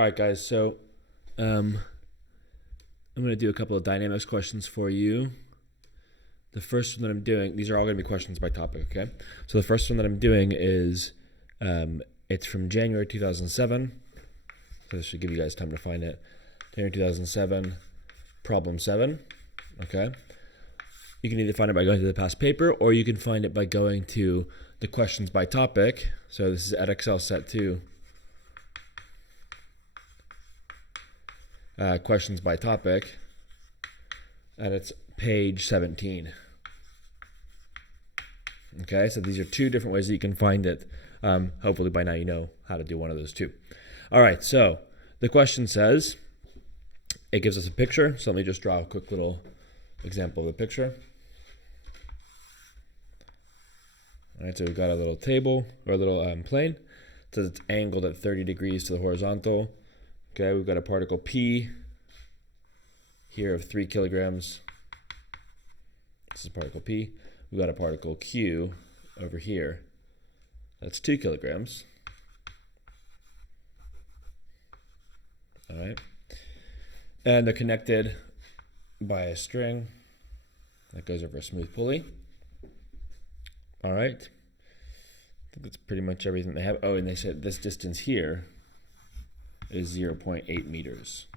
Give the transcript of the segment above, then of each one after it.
All right, guys. So I'm going to do a couple of dynamics questions for you. The first one that I'm doing, these are all going to be questions by topic, okay? So the first one that I'm doing is, it's from January 2007. So this should give you guys time to find it. January 2007, problem 7, okay? You can either find it by going to the past paper, or you can find it by going to the questions by topic. So this is Edexcel set 2. Questions by topic, and it's page 17. Okay, so these are two different ways that you can find it. Hopefully by now you know how to do one of those two. All right, so the question says, it gives us a picture. So let me just draw a quick little example of the picture. All right, so we've got a little table, or a little plane. It says it's angled at 30 degrees to the horizontal. Okay, we've got a particle P here of 3 kilograms. This is particle P. We've got a particle Q over here. That's 2 kilograms. All right. And they're connected by a string that goes over a smooth pulley. All right. I think that's pretty much everything they have. Oh, and they said this distance here is 0.8 meters.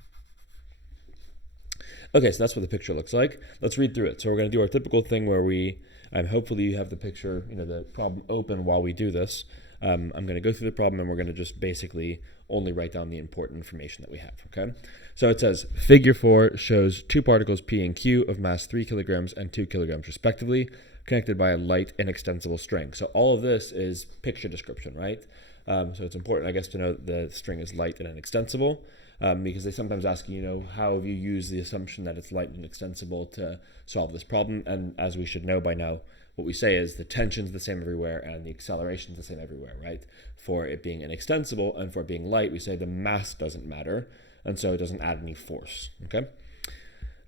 Okay, so that's what the picture looks like. Let's read through it. So we're going to do our typical thing where we, hopefully you have the picture, the problem open while we do this. I'm going to go through the problem, and we're going to just basically only write down the important information that we have, okay? So it says, figure 4 shows two particles P and Q of mass 3 kilograms and 2 kilograms respectively, connected by a light inextensible string. So all of this is picture description, right? So it's important, I guess, to know that the string is light and inextensible, because they sometimes ask you, how have you used the assumption that it's light and inextensible to solve this problem? And as we should know by now, what we say is the tension's the same everywhere and the acceleration's the same everywhere, right? For it being inextensible and for it being light, we say the mass doesn't matter, and so it doesn't add any force, okay?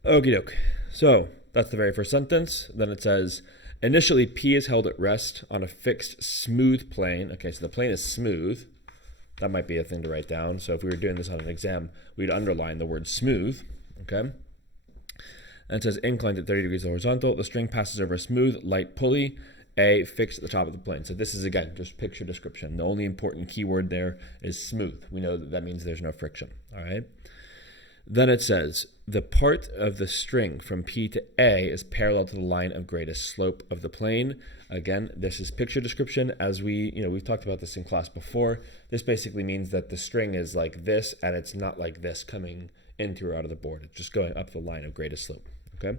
Okie doke. So that's the very first sentence. Then it says, initially, P is held at rest on a fixed smooth plane. Okay, so the plane is smooth. That might be a thing to write down. So if we were doing this on an exam, we'd underline the word smooth. Okay. And it says inclined at 30 degrees horizontal. The string passes over a smooth, light pulley, A, fixed at the top of the plane. So this is, again, just picture description. The only important keyword there is smooth. We know that means there's no friction. All right. Then it says, the part of the string from P to A is parallel to the line of greatest slope of the plane. Again, this is picture description. As we've talked about this in class before. This basically means that the string is like this, and it's not like this coming into or out of the board. It's just going up the line of greatest slope, okay?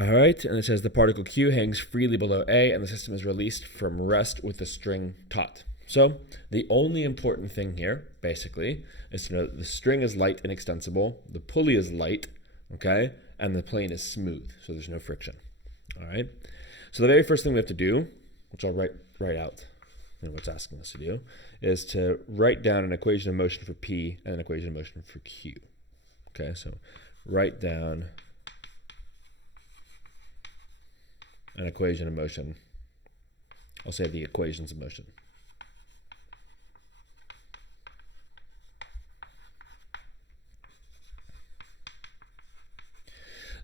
All right, and it says the particle Q hangs freely below A, and the system is released from rest with the string taut. So the only important thing here, basically, is to know that the string is light and extensible, the pulley is light, okay, and the plane is smooth, so there's no friction. All right. So the very first thing we have to do, which I'll write out, what's asking us to do, is to write down an equation of motion for P and an equation of motion for Q. Okay, so write down an equation of motion. I'll say the equations of motion.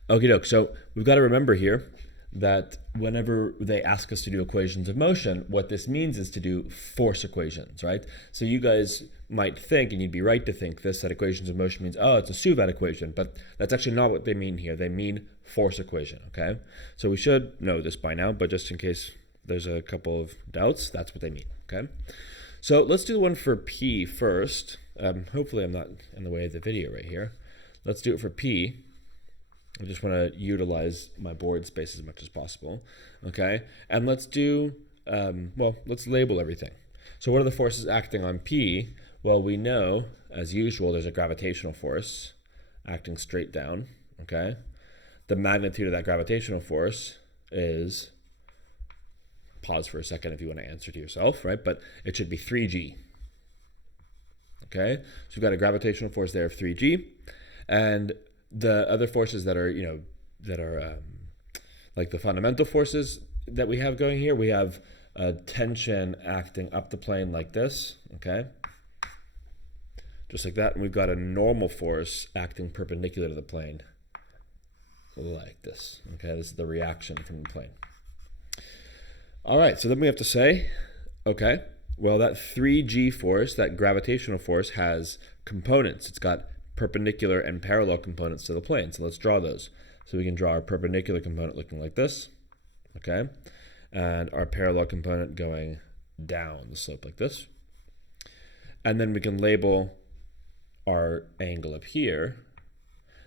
Okie doke. So we've got to remember here that whenever they ask us to do equations of motion, what this means is to do force equations, right? So you guys might think, and you'd be right to think this, that equations of motion means, oh, it's a Suvat equation, but that's actually not what they mean here. They mean force equation, okay? So we should know this by now, but just in case there's a couple of doubts, that's what they mean, okay? So let's do the one for P first. Hopefully I'm not in the way of the video right here. Let's do it for P. I just want to utilize my board space as much as possible, okay? And let's do, let's label everything. So what are the forces acting on P? Well, we know, as usual, there's a gravitational force acting straight down, okay? The magnitude of that gravitational force is, pause for a second if you want to answer to yourself, right? But it should be 3G, okay? So we've got a gravitational force there of 3G, and the other forces that are, like the fundamental forces that we have going here, we have a tension acting up the plane like this, okay? just like that. And we've got a normal force acting perpendicular to the plane, like this. Okay, this is the reaction from the plane. All right, so then we have to say, okay, well, that 3G force, that gravitational force, has components. It's got perpendicular and parallel components to the plane. So let's draw those. So we can draw our perpendicular component looking like this, okay, and our parallel component going down the slope like this. And then we can label our angle up here.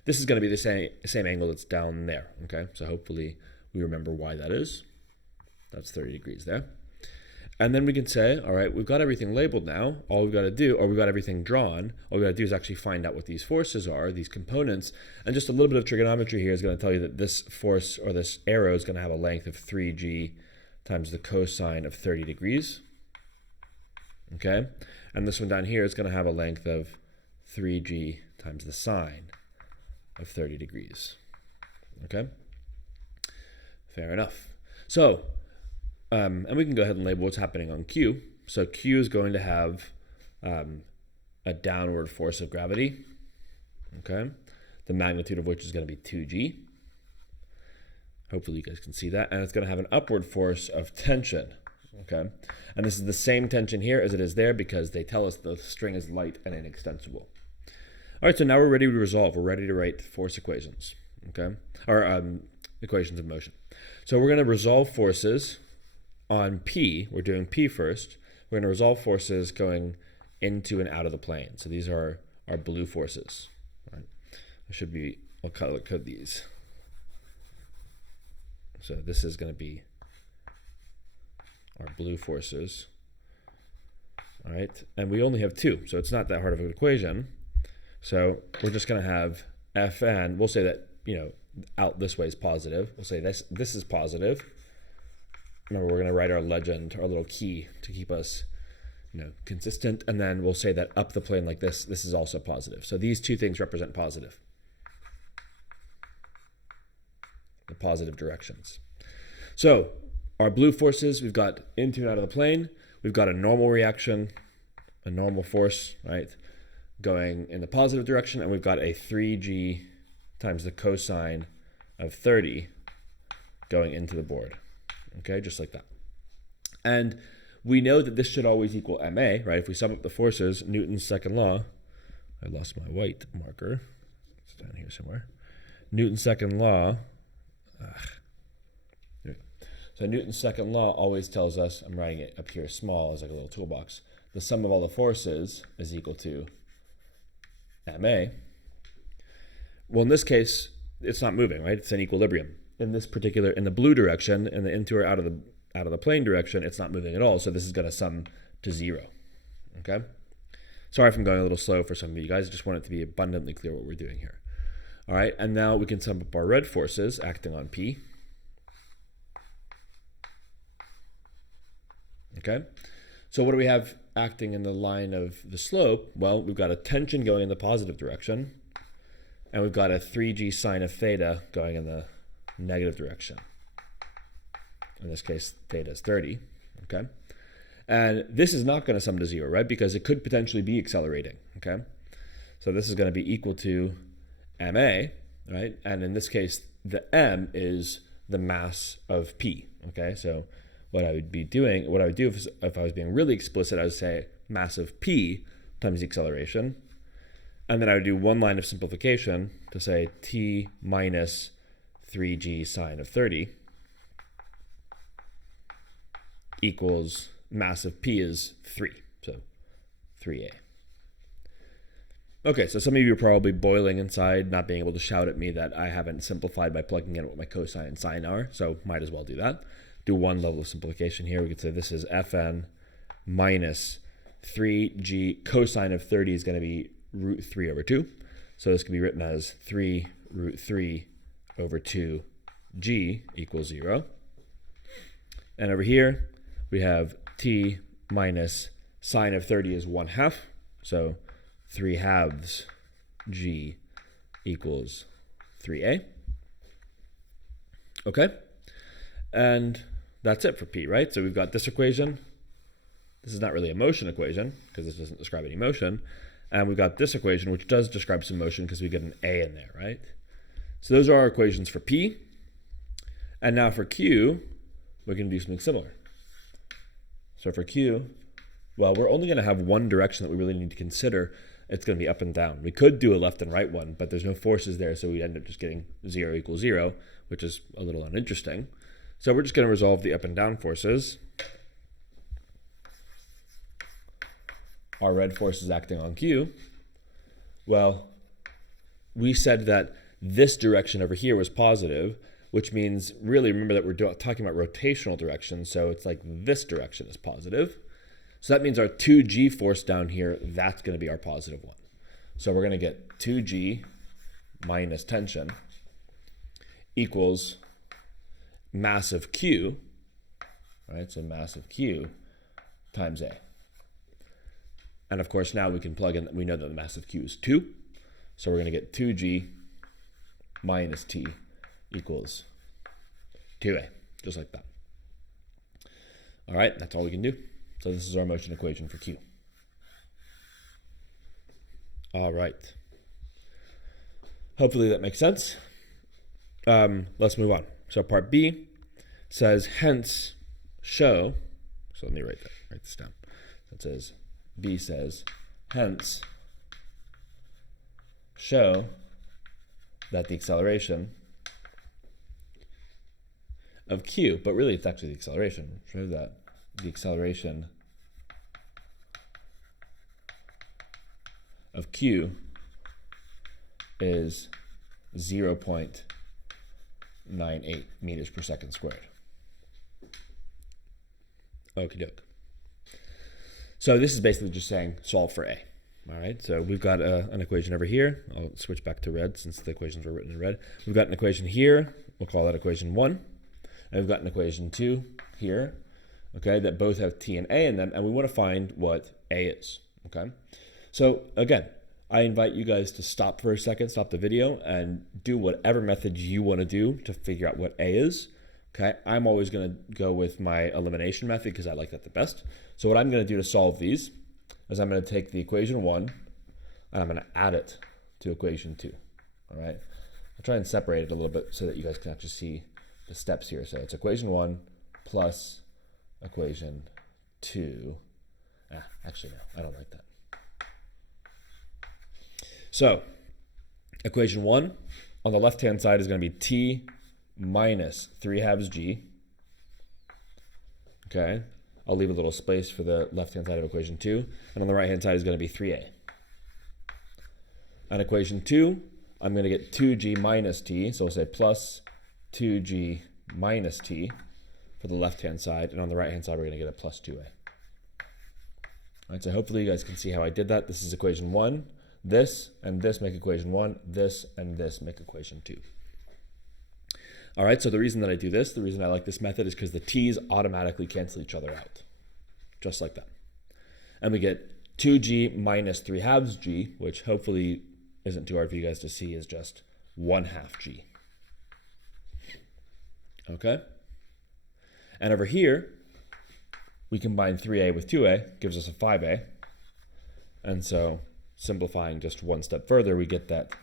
This is going to be the same angle that's down there, okay? So hopefully we remember why that is. That's 30 degrees there. And then we can say, all right, we've got everything labeled now. All we've got to do, or we've got everything drawn, all we've got to do is actually find out what these forces are, these components. And just a little bit of trigonometry here is going to tell you that this force, or this arrow, is going to have a length of 3G times the cosine of 30 degrees. Okay? And this one down here is going to have a length of 3G times the sine of 30 degrees. Okay? Fair enough. So, and we can go ahead and label what's happening on Q. So Q is going to have a downward force of gravity, okay? The magnitude of which is going to be 2G. Hopefully you guys can see that. And it's going to have an upward force of tension, okay? And this is the same tension here as it is there because they tell us the string is light and inextensible. All right, so now we're ready to resolve. We're ready to write force equations, okay? Or equations of motion. So we're going to resolve forces on P. We're doing P first. We're going to resolve forces going into and out of the plane. So these are our blue forces. Right? I'll color code these. So this is going to be our blue forces. All right, and we only have two, so it's not that hard of an equation. So we're just going to have Fn. We'll say that, out this way is positive. We'll say this is positive. Remember, we're going to write our legend, our little key, to keep us, consistent. And then we'll say that up the plane like this is also positive. So these two things represent positive. The positive directions. So our blue forces, we've got into and out of the plane. We've got a normal reaction, a normal force, right, going in the positive direction. And we've got a 3G times the cosine of 30 going into the board. Okay, just like that. And we know that this should always equal ma, right? If we sum up the forces, Newton's second law, I lost my white marker. It's down here somewhere. Newton's second law, so Newton's second law always tells us, I'm writing it up here small as like a little toolbox, the sum of all the forces is equal to ma. Well, in this case, it's not moving, right? It's in equilibrium. In the blue direction, in the into or out of the plane direction, it's not moving at all. So this is going to sum to 0. Okay. Sorry if I'm going a little slow for some of you guys. I just want it to be abundantly clear what we're doing here. All right. And now we can sum up our red forces acting on P. Okay. So what do we have acting in the line of the slope? Well, we've got a tension going in the positive direction, and we've got a 3G sine of theta going in the negative direction. In this case, theta is 30, okay? And this is not going to sum to 0, right? Because it could potentially be accelerating, okay? So this is going to be equal to ma, right? And in this case, the m is the mass of P, okay? So what I would do if I was being really explicit, I would say mass of P times the acceleration. And then I would do one line of simplification to say t minus 3G sine of 30 equals mass of P is 3, so 3a. Okay, so some of you are probably boiling inside, not being able to shout at me that I haven't simplified by plugging in what my cosine and sine are, so might as well do that. Do one level of simplification here. We could say this is Fn minus 3G cosine of 30 is going to be root 3 over 2. So this can be written as 3 root 3 over 2g equals 0. And over here, we have t minus sine of 30 is 1/2. So 3/2 g equals 3a. Okay? And that's it for P, right? So we've got this equation. This is not really a motion equation because this doesn't describe any motion. And we've got this equation, which does describe some motion because we get an A in there, right? So those are our equations for P. And now for Q, we can do something similar. So for Q, well, we're only going to have one direction that we really need to consider. It's going to be up and down. We could do a left and right one, but there's no forces there, so we end up just getting 0 equals 0, which is a little uninteresting. So we're just going to resolve the up and down forces. Our red force is acting on Q. Well, we said that this direction over here was positive, which means, really, remember that we're talking about rotational direction, so it's like this direction is positive. So that means our 2G force down here, that's going to be our positive one. So we're going to get 2G minus tension equals mass of Q, right? So mass of Q times A. And of course, now we can plug in, we know that the mass of Q is 2. So we're going to get 2G minus T equals 2A, just like that. All right, that's all we can do. So this is our motion equation for Q. All right. Hopefully that makes sense. Let's move on. So part B says, hence, show. So let me write this down. It says, B says, hence, show that the acceleration of Q, but really it's actually the acceleration. Show that the acceleration of Q is 0.98 meters per second squared. Okie doke. So this is basically just saying solve for A. All right, so we've got an equation over here. I'll switch back to red since the equations were written in red. We've got an equation here. We'll call that equation 1. And we've got an equation 2 here, okay, that both have T and A in them, and we want to find what A is, okay? So again, I invite you guys to stop for a second, stop the video, and do whatever method you want to do to figure out what A is, okay? I'm always going to go with my elimination method because I like that the best. So what I'm going to do to solve these is I'm going to take the equation 1 and I'm going to add it to equation 2, all right? I'll try and separate it a little bit so that you guys can actually see the steps here. So it's equation 1 plus equation 2. Actually, no, I don't like that. So equation 1 on the left-hand side is going to be T minus 3/2 G. Okay, I'll leave a little space for the left-hand side of equation 2. And on the right-hand side is going to be 3A. On equation 2, I'm going to get 2G minus T. So we'll say plus 2G minus T for the left-hand side. And on the right-hand side, we're going to get a plus 2A. All right, so hopefully you guys can see how I did that. This is equation 1. This and this make equation 1. This and this make equation 2. All right, so the reason that I do this, the reason I like this method is because the T's automatically cancel each other out, just like that. And we get 2G minus 3/2 G, which hopefully isn't too hard for you guys to see, is just 1/2 G. Okay? And over here, we combine 3A with 2A, gives us a 5A. And so simplifying just one step further, we get that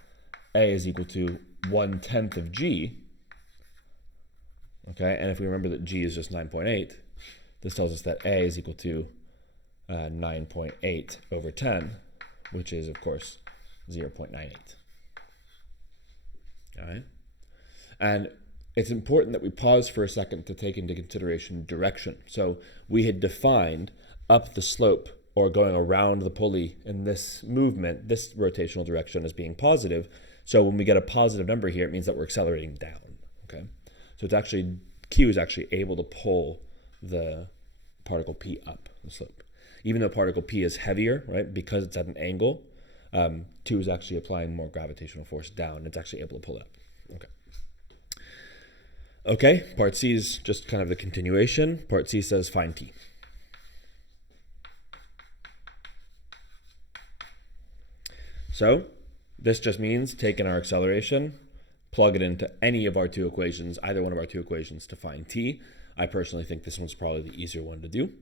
A is equal to 1/10 of G. Okay, and if we remember that G is just 9.8, this tells us that A is equal to 9.8 over 10, which is, of course, 0.98. All right? And it's important that we pause for a second to take into consideration direction. So we had defined up the slope or going around the pulley in this movement, this rotational direction, as being positive. So when we get a positive number here, it means that we're accelerating down, okay? So it's actually, Q is actually able to pull the particle P up the slope. Even though particle P is heavier, right, because it's at an angle, 2 is actually applying more gravitational force down. It's actually able to pull it up, okay? Okay, part C is just kind of the continuation. Part C says find T. So this just means taking our acceleration, plug it into any of our two equations, either one of our two equations to find T. I personally think this one's probably the easier one to do.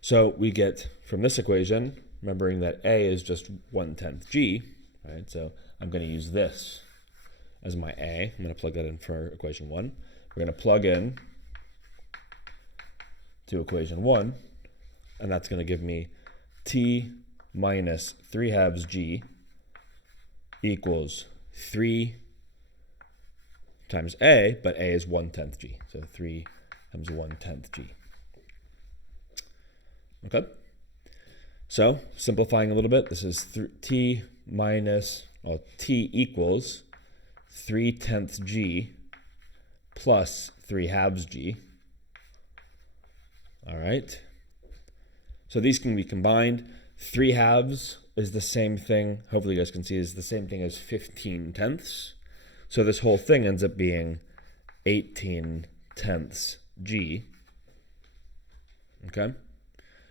So we get from this equation remembering that A is just 1/10 G, right? So I'm going to use this as my A. I'm going to plug that in for equation 1. We're going to plug in to equation 1, and that's going to give me T minus 3/2 G equals 3 times A, but A is 1/10 G. So 3 times 1/10 G. Okay? So simplifying a little bit, this is T equals 3/10 G plus 3/2 G. All right. So these can be combined. 3/2 is the same thing, hopefully you guys can see, is the same thing as 15/10. So this whole thing ends up being 18/10 G. Okay?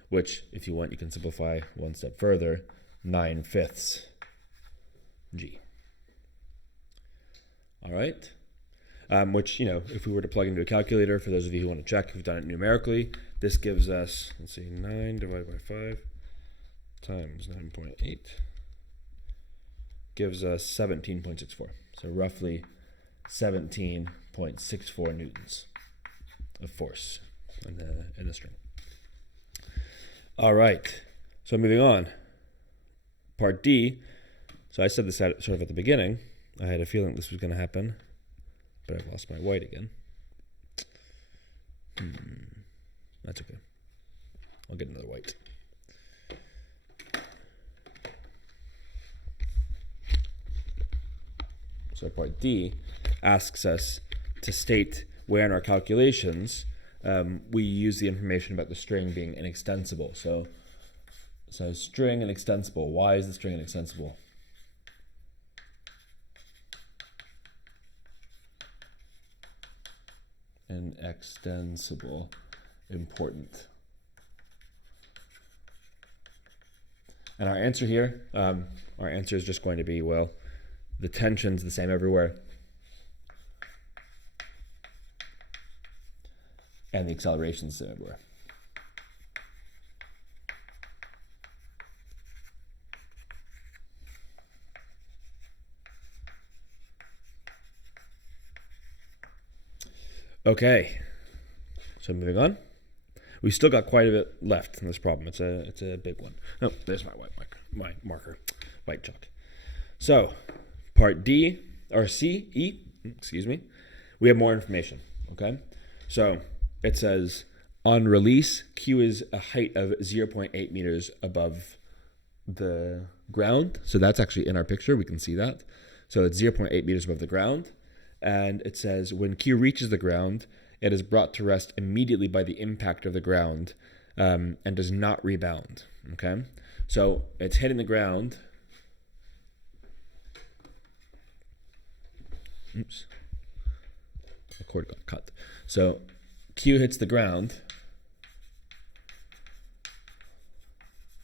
Which, if you want, you can simplify one step further, 9/5 G. All right? Which, if we were to plug into a calculator, for those of you who want to check, who've done it numerically, this gives us, 9 divided by 5 times 9.8 gives us 17.64. So roughly 17.64 newtons of force in the string. All right, so moving on. Part D. So I said this sort of at the beginning. I had a feeling this was going to happen, but I've lost my white again. That's okay. I'll get another white. So part D asks us to state where in our calculations we use the information about the string being inextensible. So string inextensible. Why is the string inextensible? Inextensible. Important. And our answer here, our answer is just going to be, well, the tension's the same everywhere. And the acceleration's the same everywhere. Okay, so moving on. We still got quite a bit left in this problem. It's a big one. Oh, there's my marker, white chalk. So, part D, or E, excuse me, we have more information, okay? So, it says, on release, Q is a height of 0.8 meters above the ground. So that's actually in our picture, we can see that. So it's 0.8 meters above the ground. And it says, when Q reaches the ground, it is brought to rest immediately by the impact of the ground and does not rebound, okay? So it's hitting the ground. Oops. The cord got cut. So Q hits the ground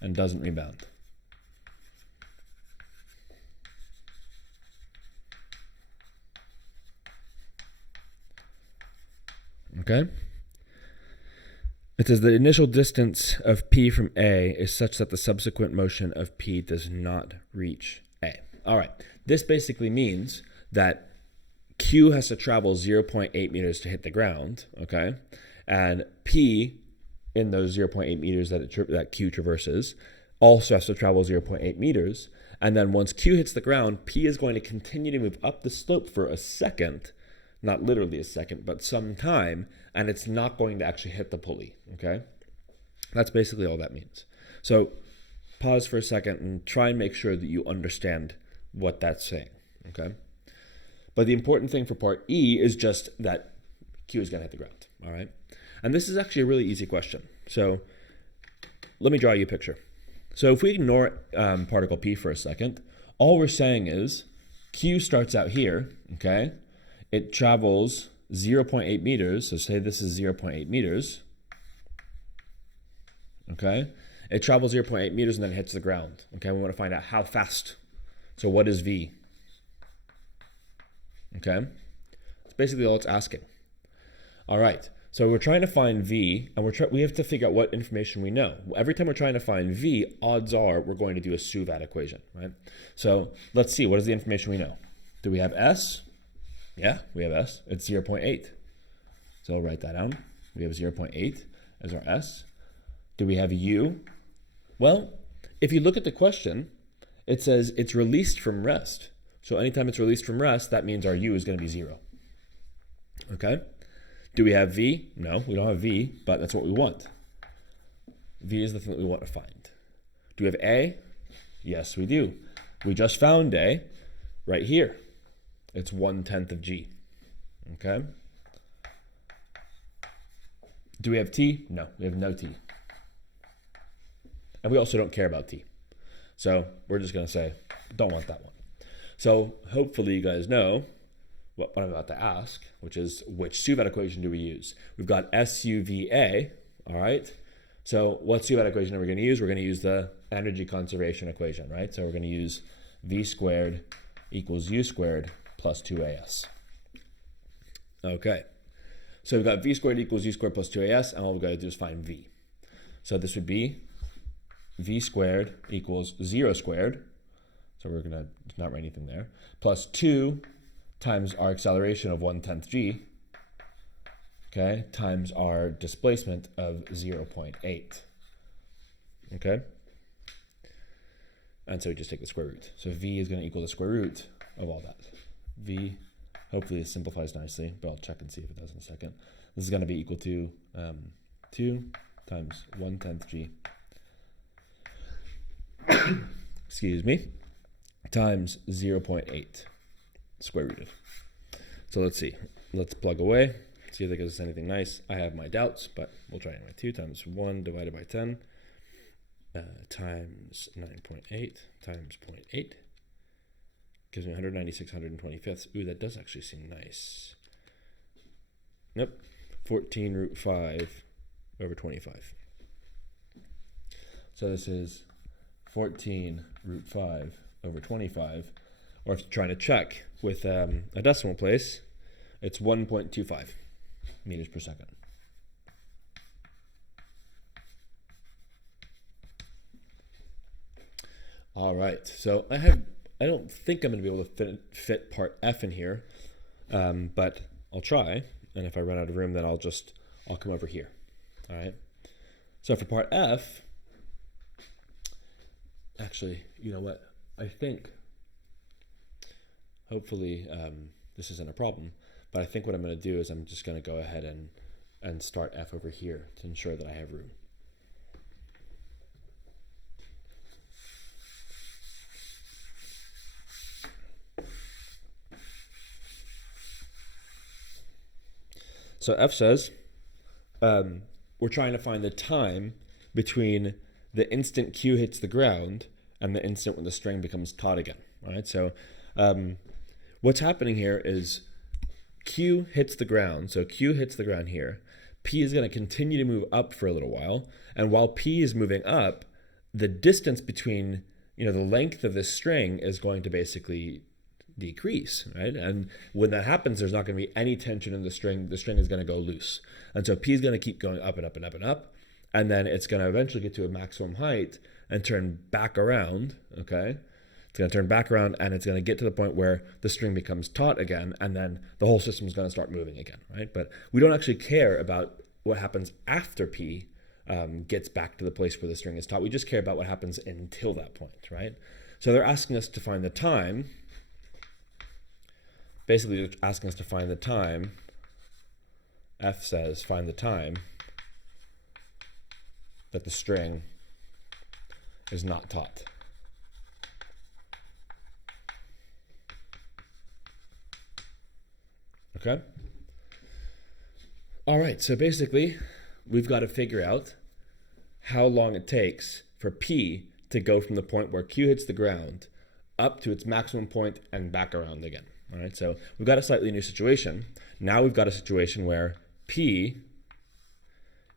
and doesn't rebound. Okay? It says the initial distance of P from A is such that the subsequent motion of P does not reach A. All right. This basically means that Q has to travel 0.8 meters to hit the ground, okay? And P, in those 0.8 meters that Q traverses, also has to travel 0.8 meters. And then once Q hits the ground, P is going to continue to move up the slope for a second, not literally a second, but some time, and it's not going to actually hit the pulley, okay? That's basically all that means. So pause for a second and try and make sure that you understand what that's saying, okay? But the important thing for part E is just that Q is going to hit the ground, all right? And this is actually a really easy question. So let me draw you a picture. So if we ignore particle P for a second, all we're saying is Q starts out here, okay? It travels 0.8 meters, so say this is 0.8 meters, okay? It travels 0.8 meters and then hits the ground, okay? We want to find out how fast. So what is V? Okay? That's basically all it's asking. All right, So we're trying to find v, and we have to figure out what information we know. Every time we're trying to find v, odds are we're going to do a SUVAT equation, right? So let's see, what is the information we know? Do we have s? Yeah, we have s. It's 0.8. So I'll write that down. We have 0.8 as our s. Do we have u? Well, if you look at the question, it says it's released from rest. So anytime it's released from rest, that means our u is going to be 0. Okay? Do we have v? No, we don't have v, but that's what we want. V is the thing that we want to find. Do we have a? Yes, we do. We just found a right here. It's 1/10 of g. Okay? Do we have t? No, we have no t. And we also don't care about t. So we're just going to say, don't want that one. So hopefully you guys know what I'm about to ask, which is which SUVAT equation do we use? We've got SUVA, all right? So what SUVAT equation are we going to use? We're going to use the energy conservation equation, right? So we're going to use V squared equals U squared plus 2AS. Okay. So we've got V squared equals U squared plus 2AS, and all we've got to do is find V. So this would be V squared equals 0 squared. So we're going to not write anything there. Plus 2 times our acceleration of 1/10 g, okay, times our displacement of 0.8. Okay? And so we just take the square root. So v is going to equal the square root of all that. V, hopefully it simplifies nicely, but I'll check and see if it does in a second. This is going to be equal to 2 times 1/10 g, excuse me, times 0.8 square rooted. So let's see. Let's plug away. See if that gives us anything nice. I have my doubts, but we'll try anyway. 2 times 1 divided by 10 times 9.8 times 0.8 gives me 196 125ths. Ooh, that does actually seem nice. Nope. 14 root 5 over 25. So this is 14 root 5 over 25. Or if you're trying to check with a decimal place, it's 1.25 meters per second. All right, so I don't think I'm going to be able to fit part F in here, but I'll try. And if I run out of room, then I'll come over here. All right. So for part F, actually, you know what? I think hopefully this isn't a problem, but I think what I'm going to do is I'm just going to go ahead and start F over here to ensure that I have room. So F says we're trying to find the time between the instant Q hits the ground and the instant when the string becomes taut again. All right, so what's happening here is Q hits the ground. So Q hits the ground here. P is going to continue to move up for a little while. And while P is moving up, the distance between, the length of this string is going to basically decrease, right? And when that happens, there's not going to be any tension in the string. The string is going to go loose. And so P is going to keep going up and up and up and up. And then it's going to eventually get to a maximum height and turn back around, okay? It's going to turn back around, and it's going to get to the point where the string becomes taut again, and then the whole system is going to start moving again, right? But we don't actually care about what happens after P gets back to the place where the string is taut. We just care about what happens until that point, right? So they're asking us to find the time. Basically, they're asking us to find the time. F says find the time that the string is not taut. Okay? All right, so basically, we've got to figure out how long it takes for P to go from the point where Q hits the ground up to its maximum point and back around again. All right, so we've got a slightly new situation. Now we've got a situation where P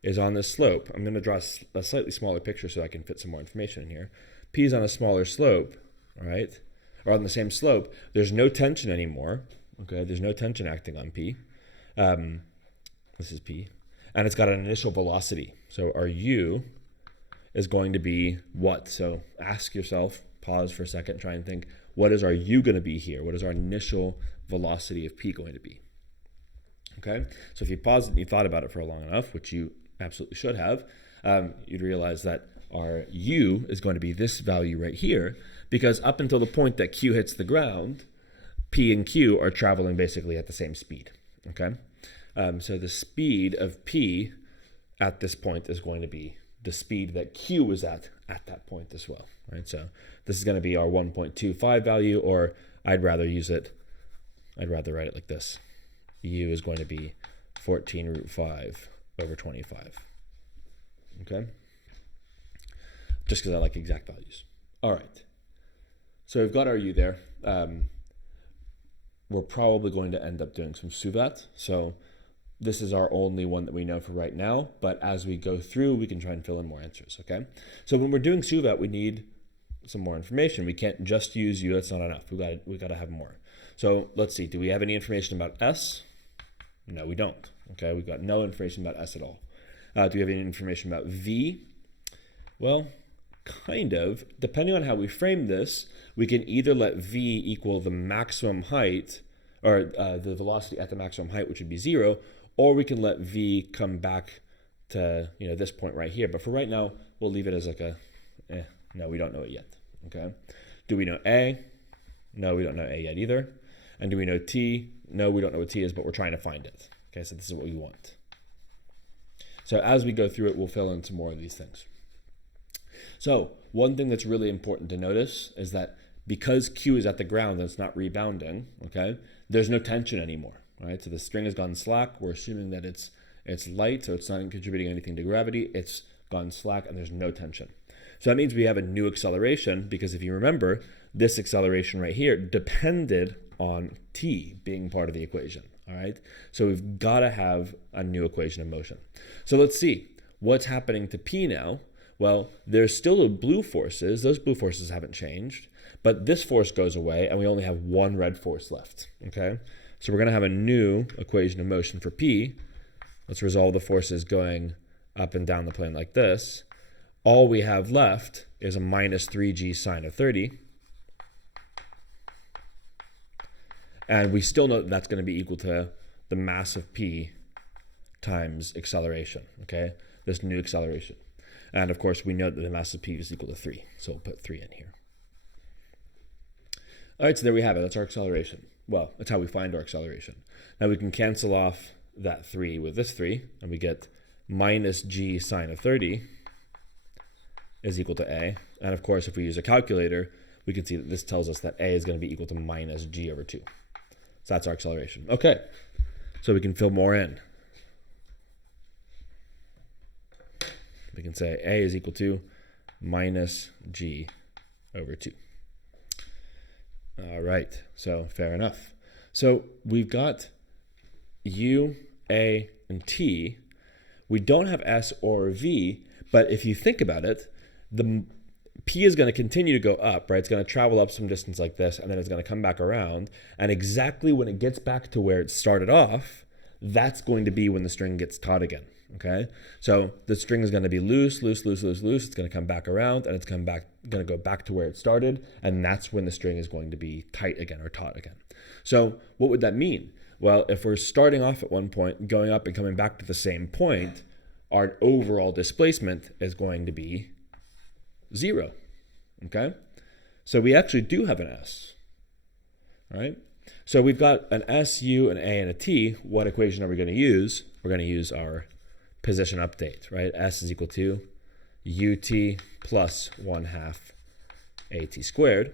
is on this slope. I'm going to draw a slightly smaller picture so I can fit some more information in here. P is on a smaller slope, all right, or on the same slope. There's no tension anymore. Okay, there's no tension acting on P. This is P. and it's got an initial velocity. So our u is going to be what? So ask yourself, pause for a second, try and think, what is our u going to be here? What is our initial velocity of p going to be? Okay, so if you paused and you thought about it for long enough, which you absolutely should have, you'd realize that our u is going to be this value right here, because up until the point that q hits the ground, p and q are traveling basically at the same speed. Okay, so the speed of p at this point is going to be the speed that q was at that point as well, right? So this is going to be our 1.25 value, or I'd rather write it like this. U is going to be 14 root 5 over 25. Okay? Just because I like exact values. All right. So we've got our U there. We're probably going to end up doing some suvat. So this is our only one that we know for right now, but as we go through, we can try and fill in more answers, okay? So when we're doing suvat, we need some more information. We can't just use U, that's not enough. We got to have more. So let's see, do we have any information about S? No, we don't, okay? We've got no information about S at all. Do we have any information about V? Well, kind of. Depending on how we frame this, we can either let V equal the maximum height, or the velocity at the maximum height, which would be 0, or we can let V come back to this point right here. But for right now, we'll leave it as like a, no, we don't know it yet, okay? Do we know A? No, we don't know A yet either. And do we know T? No, we don't know what T is, but we're trying to find it. Okay, so this is what we want. So as we go through it, we'll fill in some more of these things. So one thing that's really important to notice is that because Q is at the ground and it's not rebounding, okay, there's no tension anymore, right? So the string has gone slack. We're assuming that it's light, so it's not contributing anything to gravity. It's gone slack and there's no tension. So that means we have a new acceleration, because if you remember, this acceleration right here depended on T being part of the equation, all right? So we've got to have a new equation of motion. So let's see, what's happening to P now? Well, there's still the blue forces. Those blue forces haven't changed, but this force goes away and we only have one red force left, okay? So we're going to have a new equation of motion for P. Let's resolve the forces going up and down the plane like this. All we have left is a minus 3g sine of 30. And we still know that that's going to be equal to the mass of P times acceleration, okay? This new acceleration. And of course, we know that the mass of P is equal to 3. So we'll put 3 in here. All right, so there we have it. That's our acceleration. Well, that's how we find our acceleration. Now we can cancel off that 3 with this 3, and we get minus g sine of 30 is equal to A. And of course, if we use a calculator, we can see that this tells us that A is going to be equal to minus g over 2. So that's our acceleration. Okay, so we can fill more in. We can say A is equal to minus g over 2. All right, so fair enough. So we've got U, A, and T. We don't have S or V, but if you think about it, the P is going to continue to go up, right? It's going to travel up some distance like this, and then it's going to come back around. And exactly when it gets back to where it started off, that's going to be when the string gets taut again, okay? So the string is going to be loose, loose, loose, loose, loose. It's going to come back around, and it's going to go back to where it started, and that's when the string is going to be tight again or taut again. So what would that mean? Well, if we're starting off at one point, going up and coming back to the same point, our overall displacement is going to be 0, okay? So we actually do have an S, right? So we've got an S, U, an A, and a T. What equation are we going to use? We're going to use our position update, right? S is equal to UT plus 1/2 AT squared,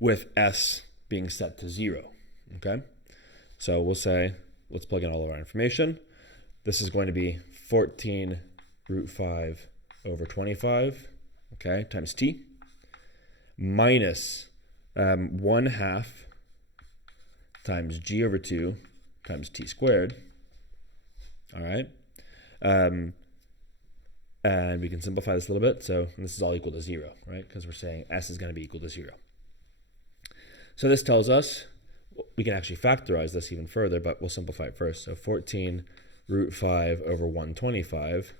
with S being set to 0, okay? So we'll say, let's plug in all of our information. This is going to be 14 root 5 over 25, okay, times T, minus 1/2 times G over 2 times T squared, all right? And we can simplify this a little bit. So this is all equal to 0, right? Because we're saying S is going to be equal to 0. So this tells us, we can actually factorize this even further, but we'll simplify it first. So 14 root 5 over 125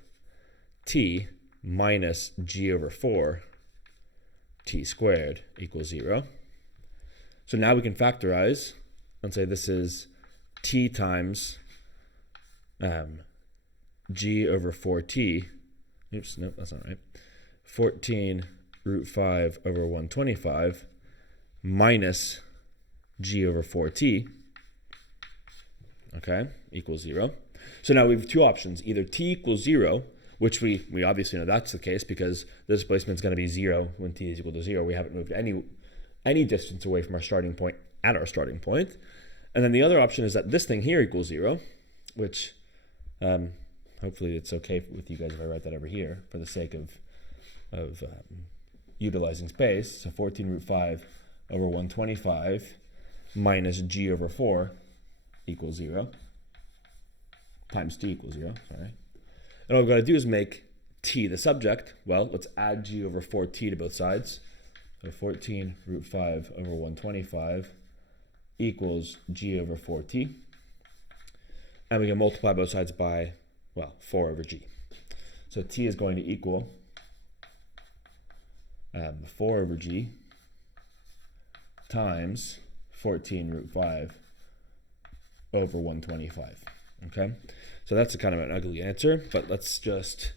t minus g over 4 t squared equals 0. So now we can factorize and say this is t times g over 4t. Oops, nope, that's not right. 14 root 5 over 125 minus g over 4t, okay, equals 0. So now we have two options. Either t equals 0, which we obviously know that's the case because the displacement is going to be 0 when t is equal to 0. We haven't moved any distance away from our starting point at our starting point. And then the other option is that this thing here equals 0, which hopefully it's okay with you guys if I write that over here for the sake of utilizing space. So 14 root 5 over 125 minus g over 4 equals 0 times t equals 0, sorry. And all we've got to do is make t the subject. Well, let's add g over 4t to both sides. So 14 root 5 over 125 equals g over 4t. And we can multiply both sides by, well, 4 over g. So t is going to equal 4 over g times 14 root 5 over 125. Okay, so that's a kind of an ugly answer, but let's just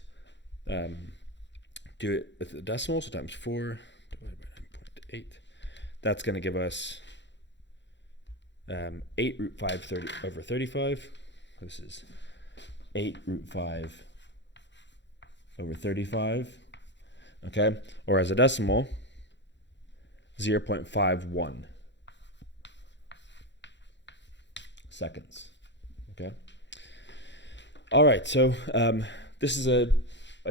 do it with the decimal. So times 4 divided by 9.8. That's going to give us 8 root 5 over 35. This is 8 root 5 over 35. Okay, or as a decimal, 0.51 seconds. Okay. All right, so this is a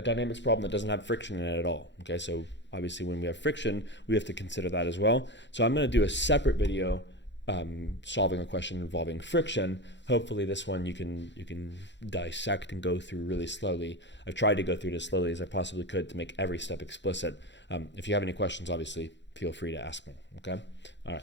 dynamics problem that doesn't have friction in it at all. Okay, so obviously when we have friction, we have to consider that as well. So I'm going to do a separate video solving a question involving friction. Hopefully this one you can dissect and go through really slowly. I've tried to go through it as slowly as I possibly could to make every step explicit. If you have any questions, obviously, feel free to ask me. Okay? All right.